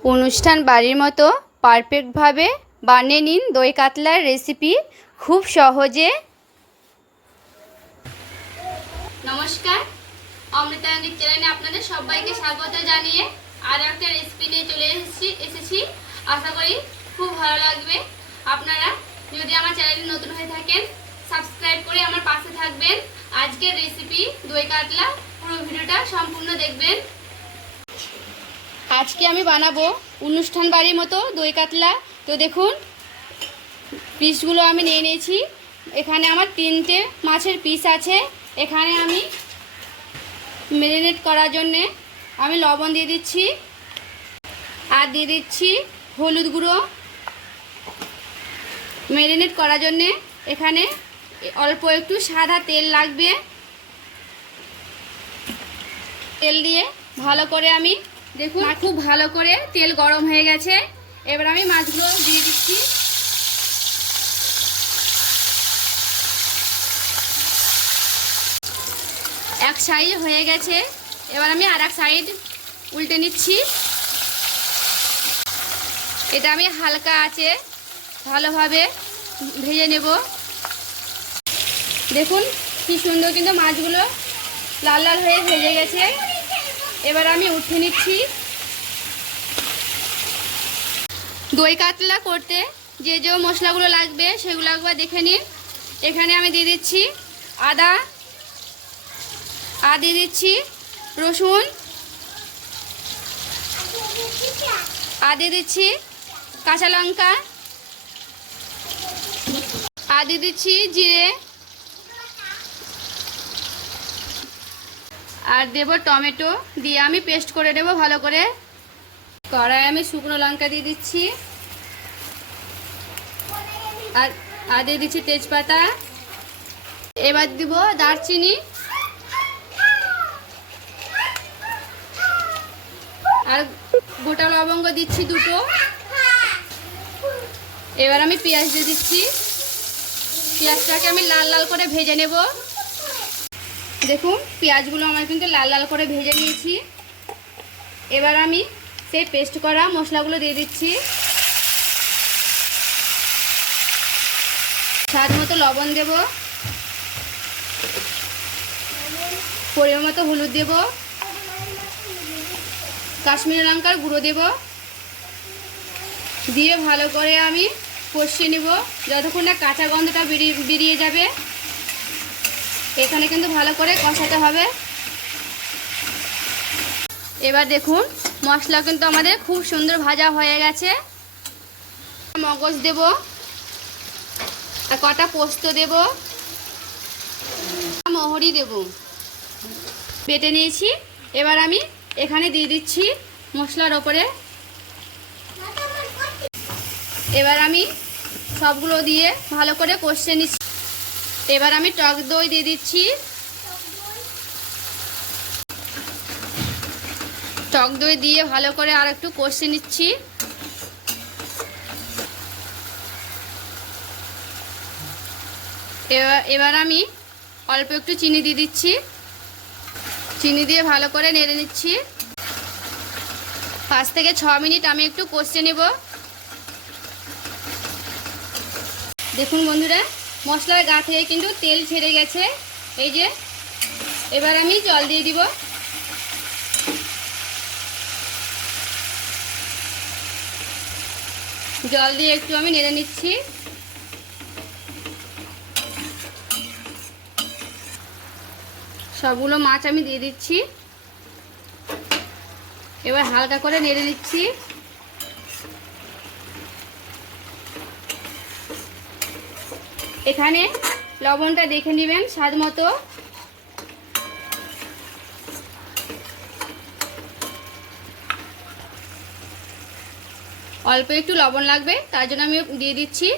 অনুষ্ঠান বাড়ির মতো পারফেক্টভাবে বানিয়ে নিন দই কাতলার রেসিপি খুব সহজে। নমস্কার অমৃতানন্দিক চ্যানেলে আপনাদের সবাইকে স্বাগত জানিয়ে আর একটা রেসিপি নিয়ে চলে এসেছি এসেছি। আশা করি খুব ভালো লাগবে। আপনারা যদি আমার চ্যানেলে নতুন হয়ে থাকেন সাবস্ক্রাইব করে আমার পাশে থাকবেন। আজকের রেসিপি দই কাতলা পুরো ভিডিওটা সম্পূর্ণ দেখবেন। আজকে আমি বানাবো অনুষ্ঠান বাড়ির মতো দই কাতলা। তো দেখুন, পিসগুলো আমি নিয়ে নিয়েছি। এখানে আমার তিনটে মাছের পিস আছে। এখানে আমি ম্যারিনেট করার জন্যে আমি লবণ দিয়ে দিচ্ছি। আর দিয়ে দিচ্ছি হলুদ গুঁড়ো। ম্যারিনেট করার জন্যে এখানে অল্প একটু সাদা তেল লাগবে। তেল দিয়ে ভালো করে আমি দেখুন, খুব ভালো করে তেল গরম হয়ে গেছে। এবার আমি মাছগুলো দিয়ে দিচ্ছি। এক সাইড হয়ে গেছে। এবার আমি আর এক সাইড উল্টে নিচ্ছি। এটা আমি হালকা আছে ভালোভাবে ভেজে নেব। দেখুন, কি সুন্দর কিন্তু মাছগুলো লাল লাল হয়ে ভেজে গেছে। এবার আমি উঠে নিচ্ছি। দই কাতলা করতে যে যে মশলাগুলো লাগবে সেগুলো একবার দেখে নিন। এখানে আমি দিয়ে দিচ্ছি আদা, আর দিয়ে দিচ্ছি রসুন, আর দিয়ে দিচ্ছি কাঁচা লঙ্কা, আর দিয়ে দিচ্ছি জিরে আর দেব টমেটো দিয়ে আমি পেস্ট করে নেব ভালো করে। কড়াই আমি শুকনো লঙ্কা দিয়ে দিচ্ছি। আর আর দিয়ে দিচ্ছি তেজপাতা। এবার দিব দারচিনি। আর গোটা লবঙ্গ দিচ্ছি দুটো। এবার আমি পেঁয়াজ দিয়ে দিচ্ছি। পেঁয়াজটাকে আমি লাল লাল করে ভেজে নেব। দেখুন, পেঁয়াজগুলো আমার কিন্তু লাল লাল করে ভেজে নিয়েছি। এবার আমি সেই পেস্ট করা মশলাগুলো দিয়ে দিচ্ছি। স্বাদ মতো লবণ দেব। পরিমাণ মতো হলুদ দেব। কাশ্মীরি লঙ্কার গুঁড়ো দেব। দিয়ে ভালো করে আমি কষিয়ে নেব। যতক্ষণ না কাঁচা গন্ধটা বেরিয়ে বেরিয়ে যাবে এখানে কিন্তু ভালো করে কষাতে হবে। এবার দেখুন, মশলা কিন্তু আমাদের খুব সুন্দর ভাজা হয়ে গেছে। মগজ দেব, আর কটা পোস্ত দেব মহরি দেব। বেটে নিয়েছি। এবার আমি এখানে দিয়ে দিচ্ছি মশলার ওপরে। এবার আমি সবগুলো দিয়ে ভালো করে কষে নিচ্ছি। এবার আমি টক দই দিয়ে দিচ্ছি। টক দই দিয়ে ভালো করে আর একটু কষে নিচ্ছি। এবার আমি অল্প একটু চিনি দিয়ে দিচ্ছি। চিনি দিয়ে ভালো করে নেড়ে নিচ্ছি। পাঁচ থেকে ছ মিনিট আমি একটু কষে নেব। দেখুন বন্ধুরা মশলার গা থেকে কিন্তু তেল ছেড়ে গেছে। এই যে, এবার আমি জল দিয়ে দিব। জল দিয়ে একটু আমি নেড়ে নিচ্ছি। সবগুলো মাছ আমি দিয়ে দিচ্ছি। এবার হালকা করে নেড়ে নিচ্ছি। এখানে লবণটা দেখে নেবেন স্বাদ মতো। অল্প একটু লবণ লাগবে, তার জন্য আমি দিয়ে দিচ্ছি।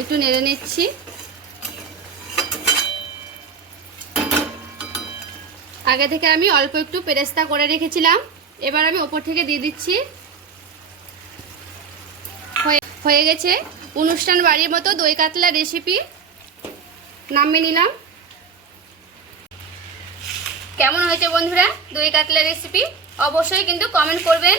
একটু নেড়ে নিচ্ছি। আগে থেকে আমি অল্প একটু পেরেস্তা করে রেখেছিলাম, এবার আমি ওপর থেকে দিয়ে দিচ্ছি। হয়ে গেছে। অনুষ্ঠান বাড়ির মতো দই কাতলা রেসিপি নামিয়ে নিলাম। কেমন হয়েছে বন্ধুরা দই কাতলা রেসিপি অবশ্যই কিন্তু কমেন্ট করবেন।